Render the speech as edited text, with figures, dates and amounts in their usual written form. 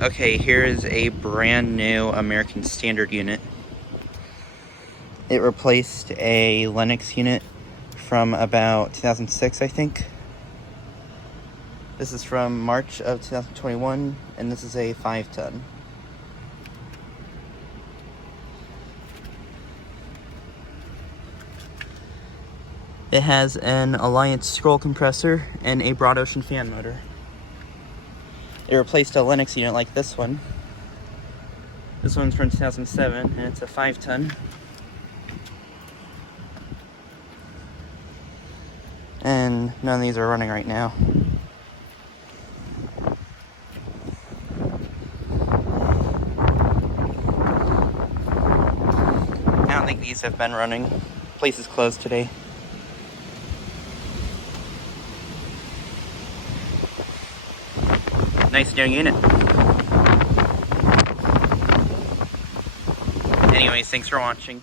Okay, here is a brand new American Standard unit. It replaced a Linux unit from about 2006, I think. This is from March of 2021, and this is a 5-ton. It has an Alliance scroll compressor and a Broad Ocean fan motor. It replaced a Linux unit like this one. This one's from 2007, and it's a 5-ton. And none of these are running right now. I don't think these have been running. Place is closed today. Nice new unit. Anyways, thanks for watching.